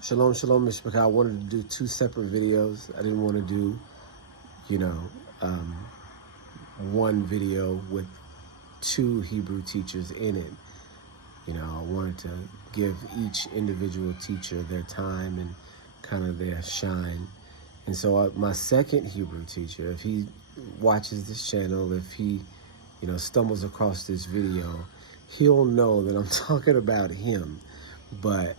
Shalom, shalom, Mr. Micah. I wanted to do two separate videos. I didn't want to do, you know, um, one video with two Hebrew teachers in it. You know, I wanted to give each individual teacher their time and kind of their shine. And so my second Hebrew teacher, if he watches this channel, if he, stumbles across this video, he'll know that I'm talking about him. But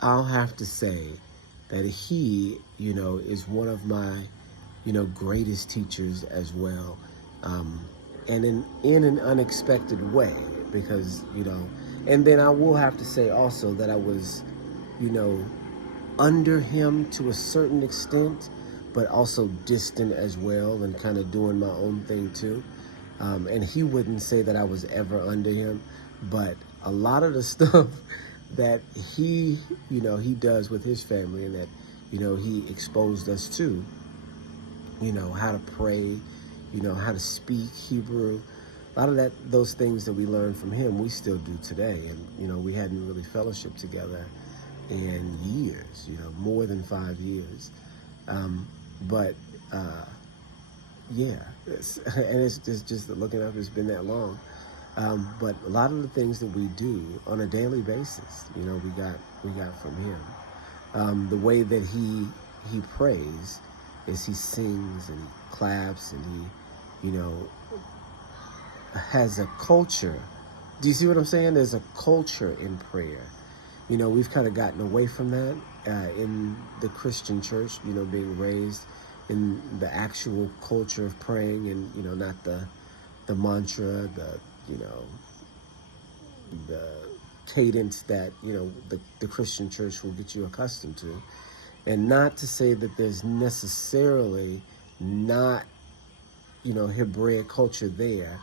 I'll have to say that he, is one of my, greatest teachers as well. And in an unexpected way, because, and then I will have to say also that I was, you know, under him to a certain extent, but also distant as well and kind of doing my own thing too. And he wouldn't say that I was ever under him, but a lot of the stuff that he does with his family and that, he exposed us to, how to pray, how to speak Hebrew. A lot of those things that we learned from him, we still do today. And, we hadn't really fellowshiped together in years, more than 5 years. But yeah, and it's just looking up, it's been that long. But a lot of the things that we do on a daily basis, we got from him. The way that he prays is he sings and he claps and he, has a culture. Do you see what I'm saying? There's a culture in prayer. We've kind of gotten away from that in the Christian church, being raised in the actual culture of praying and, not the mantra, the cadence that, the Christian church will get you accustomed to. And not to say that there's necessarily not, Hebraic culture there,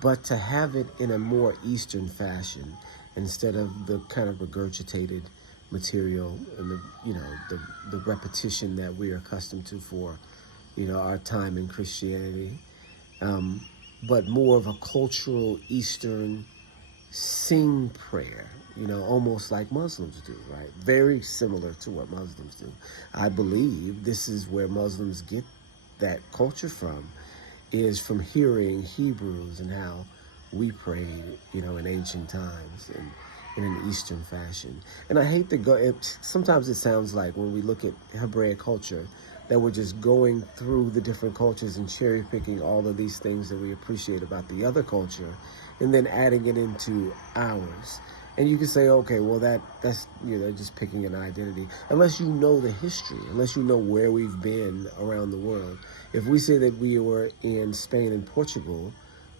but to have it in a more Eastern fashion instead of the kind of regurgitated material and the repetition that we're accustomed to for, our time in Christianity, but more of a cultural Eastern sing prayer, almost like Muslims do, right? Very similar to what Muslims do. I believe this is where Muslims get that culture from, is from hearing Hebrews and how we prayed, in ancient times and in an Eastern fashion. And I hate to go, sometimes it sounds like when we look at Hebraic culture that we're just going through the different cultures and cherry picking all of these things that we appreciate about the other culture and then adding it into ours. And you can say, okay, well, that's just picking an identity. Unless you know the history, unless you know where we've been around the world. If we say that we were in Spain and Portugal,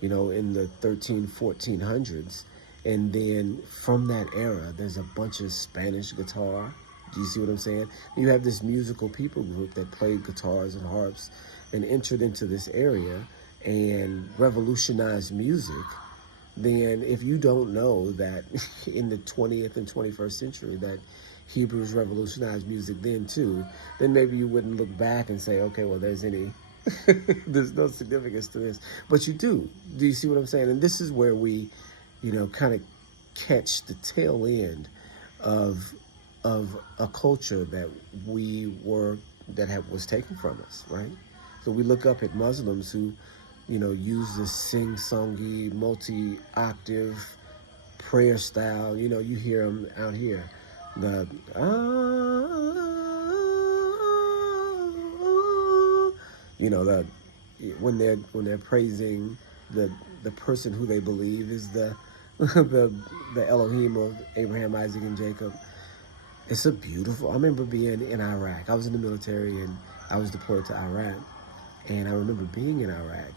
in the 1400s, and then from that era, there's a bunch of Spanish guitar. Do you see what I'm saying? You have this musical people group that played guitars and harps and entered into this area and revolutionized music. Then if you don't know that in the 20th and 21st century that Hebrews revolutionized music then too, then maybe you wouldn't look back and say, okay, well, there's no significance to this. But you do. Do you see what I'm saying? And this is where we, kind of catch the tail end of a culture that was taken from us, right? So we look up at Muslims who, use this sing-songy, multi-octave prayer style. You hear them out here. The, when they're praising the person who they believe is the Elohim of Abraham, Isaac, and Jacob. It's a beautiful. I remember being in Iraq. I was in the military and I was deployed to Iraq, and I remember being in Iraq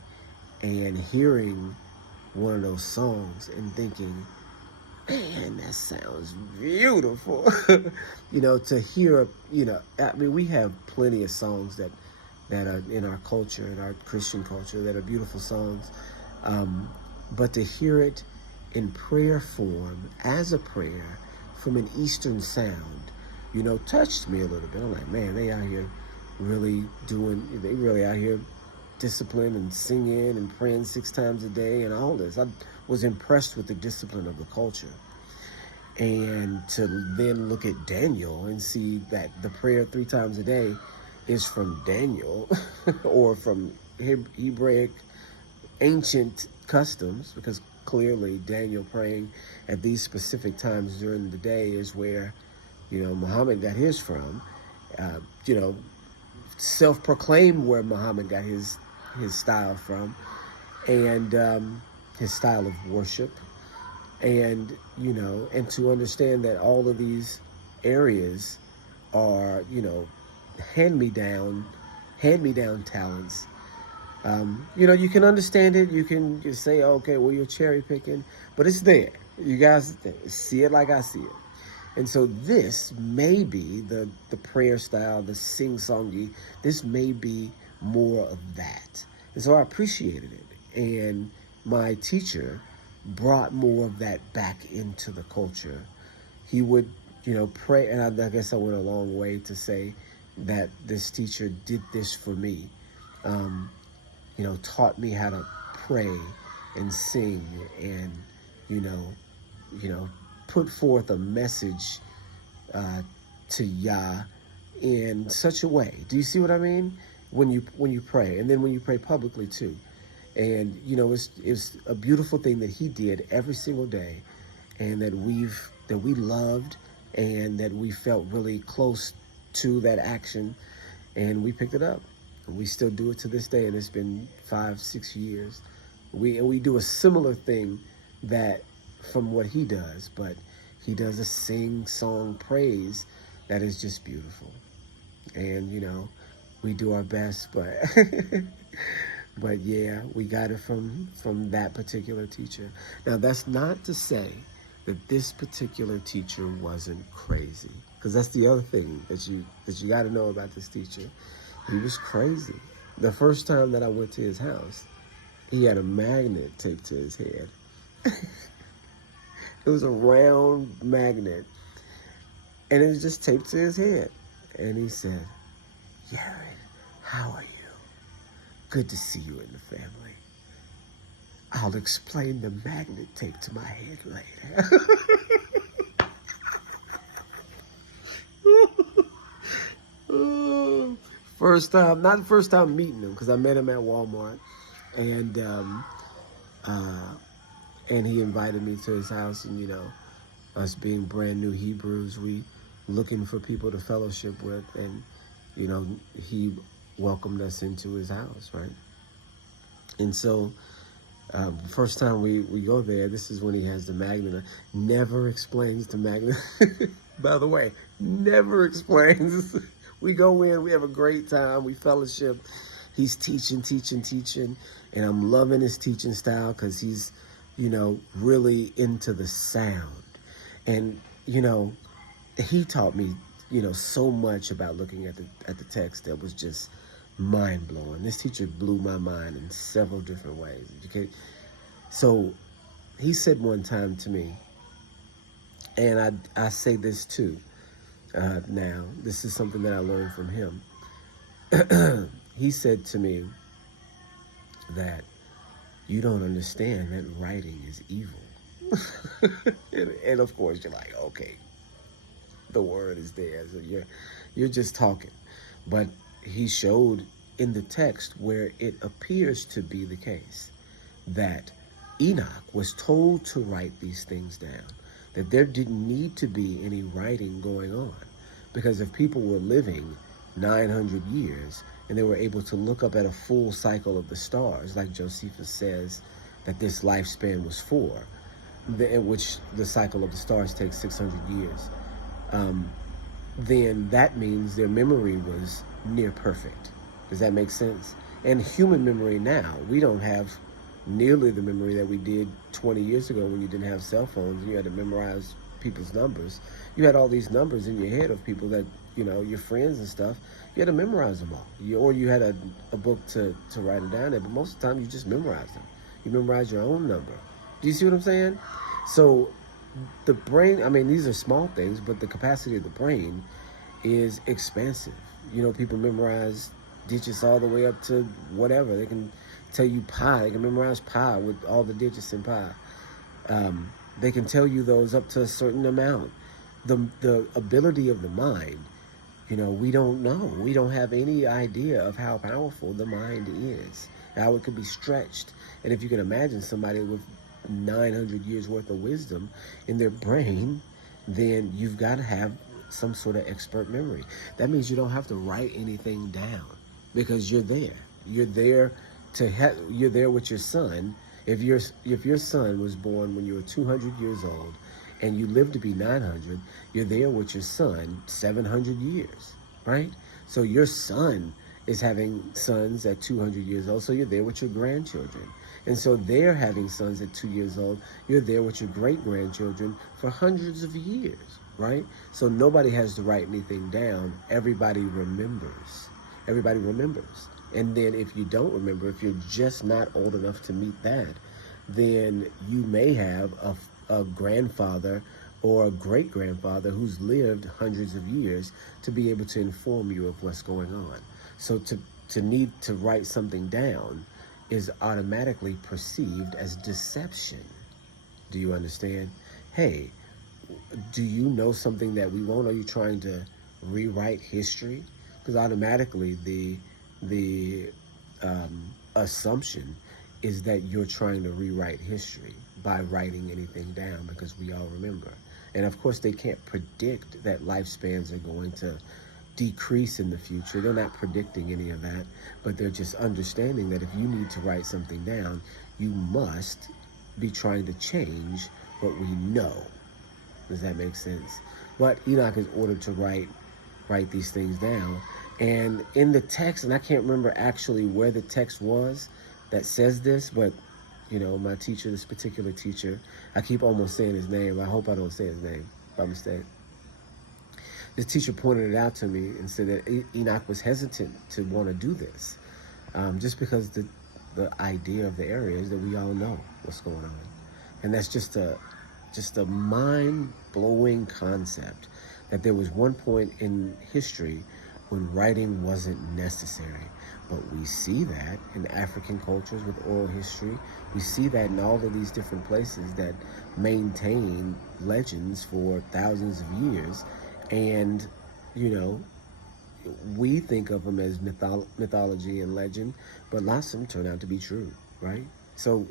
and hearing one of those songs and thinking, man, that sounds beautiful. To hear, I mean, we have plenty of songs that are in our culture, in our Christian culture, that are beautiful songs. But to hear it in prayer form, as a prayer, from an Eastern sound, touched me a little bit. I'm like, man, they out here really out here disciplined and singing and praying 6 times a day and all this. I was impressed with the discipline of the culture. and to then look at Daniel and see that the prayer 3 times a day is from Daniel or from Hebraic ancient customs, because clearly Daniel praying at these specific times during the day is where, Muhammad got his from. You know, self-proclaimed where Muhammad got his style from, and his style of worship, and and to understand that all of these areas are hand-me-down talents. You can understand it. You can just say, okay, well, you're cherry picking, but it's there. You guys see it like I see it. And so this may be the prayer style, the sing-songy. This may be more of that. And so I appreciated it. And my teacher brought more of that back into the culture. He would, pray, and I guess I went a long way to say that this teacher did this for me. Taught me how to pray and sing and, put forth a message to Yah in such a way. Do you see what I mean? When you pray, and then when you pray publicly too. And, it's a beautiful thing that he did every single day, and that we loved, and that we felt really close to that action, and we picked it up. And we still do it to this day, and it's been 5-6 years. We do a similar thing that from what he does, but he does a sing-song praise that is just beautiful. And, we do our best, but but yeah, we got it from that particular teacher. Now, that's not to say that this particular teacher wasn't crazy, because that's the other thing that you got to know about this teacher. He was crazy. The first time that I went to his house, he had a magnet taped to his head. It was a round magnet, and it was just taped to his head. And he said, "Yared, how are you? Good to see you in the family. I'll explain the magnet taped to my head later." First time, not the first time meeting him, because I met him at Walmart, and he invited me to his house, and us being brand new Hebrews, we looking for people to fellowship with, and he welcomed us into his house, right? And so first time we go there, this is when he has the magnet. Never explains the magnet. By the way, never explains. We go in, we have a great time, we fellowship. He's teaching, and I'm loving his teaching style, because he's, really into the sound. And, he taught me, so much about looking at the text that was just mind-blowing. This teacher blew my mind in several different ways. Okay? So he said one time to me, and I say this too, now, this is something that I learned from him. He said to me that you don't understand that writing is evil. and of course you're like, okay, the word is there, so you're just talking. But he showed in the text where it appears to be the case that Enoch was told to write these things down, that there didn't need to be any writing going on, because if people were living 900 years and they were able to look up at a full cycle of the stars, like Josephus says that this lifespan was for, in which the cycle of the stars takes 600 years, then that means their memory was near perfect. Does that make sense? And human memory now, we don't have nearly the memory that we did 20 years ago when you didn't have cell phones and you had to memorize people's numbers. You had all these numbers in your head of people that, your friends and stuff. You had to memorize them all. Or you had a book to write them down in, but most of the time you just memorize them. You memorize your own number. Do you see what I'm saying? So the brain, these are small things, but the capacity of the brain is expansive. People memorize digits all the way up to whatever. They can tell you pi. They can memorize pi with all the digits in pi. They can tell you those up to a certain amount. The ability of the mind, we don't know. We don't have any idea of how powerful the mind is, how it could be stretched. And if you can imagine somebody with 900 years worth of wisdom in their brain, then you've got to have some sort of expert memory. That means you don't have to write anything down because you're there. You're there you're there with your son. If your son was born when you were 200 years old and you live to be 900, you're there with your son 700 years, right? So your son is having sons at 200 years old, so you're there with your grandchildren. And so they're having sons at 2 years old. You're there with your great-grandchildren for hundreds of years, right? So nobody has to write anything down. Everybody remembers. Everybody remembers. And then if you don't remember, if you're just not old enough to meet that, then you may have a grandfather or a great-grandfather who's lived hundreds of years to be able to inform you of what's going on. So to need to write something down is automatically perceived as deception. Do you understand? Hey, do you know something that we won't? Are you trying to rewrite history? Because automatically the assumption is that you're trying to rewrite history by writing anything down, because we all remember. And of course, they can't predict that lifespans are going to decrease in the future. They're not predicting any of that, but they're just understanding that if you need to write something down, you must be trying to change what we know. Does that make sense? But Enoch is ordered to write these things down. And in the text, and I can't remember actually where the text was that says this, but my teacher, this particular teacher, I keep almost saying his name. I hope I don't say his name by mistake. This teacher pointed it out to me and said that Enoch was hesitant to want to do this, just because the idea of the area is that we all know what's going on. And that's just a mind-blowing concept, that there was one point in history when writing wasn't necessary. But we see that in African cultures with oral history. We see that in all of these different places that maintain legends for thousands of years. And, we think of them as mythology and legend, but lots of them turn out to be true, right? So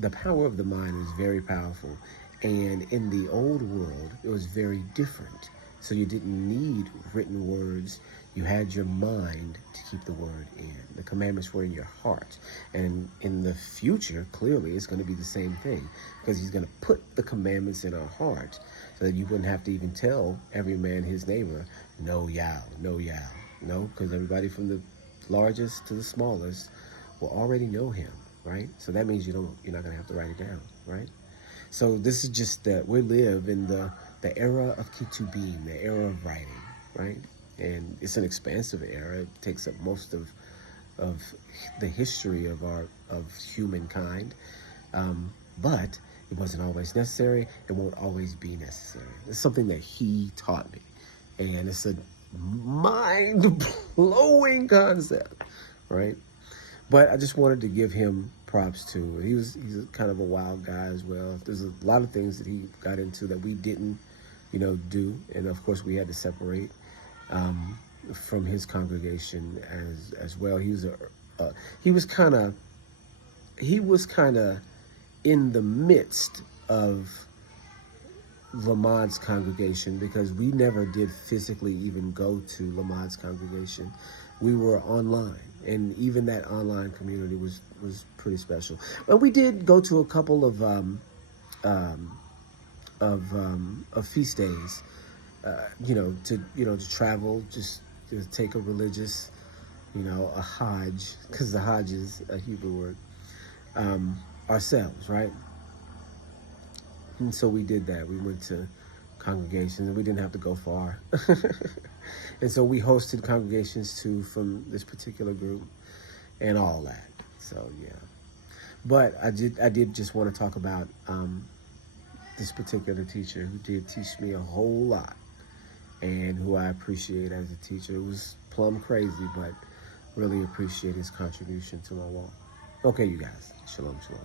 the power of the mind is very powerful. And in the old world, it was very different. So you didn't need written words. You had your mind to keep the word in. The commandments were in your heart. And in the future, clearly, it's going to be the same thing, because he's going to put the commandments in our heart so that you wouldn't have to even tell every man his neighbor, no yow, no yow. No, because everybody from the largest to the smallest will already know him, right? So that means you're not going to have to write it down, right? So this is just that we live in the era of Ketubim, the era of writing, right? And it's an expansive era. It takes up most of the history of humankind, but it wasn't always necessary. It won't always be necessary. It's something that he taught me, and it's a mind-blowing concept, right? But I just wanted to give him props too. He's kind of a wild guy as well. There's a lot of things that he got into that we didn't, do, and of course we had to separate from his congregation as well. He was kind of in the midst of Lamad's congregation, because we never did physically even go to Lamad's congregation. We were online, and even that online community was pretty special. But we did go to a couple of feast days, to travel, just to take a religious, a hajj, because the hajj is a Hebrew word, ourselves, right? And so we did that. We went to congregations, and we didn't have to go far. And so we hosted congregations too from this particular group and all that. So yeah. But I did just want to talk about this particular teacher who did teach me a whole lot, and who I appreciate as a teacher. It was plumb crazy, but really appreciate his contribution to my walk. Okay, you guys. Shalom, shalom.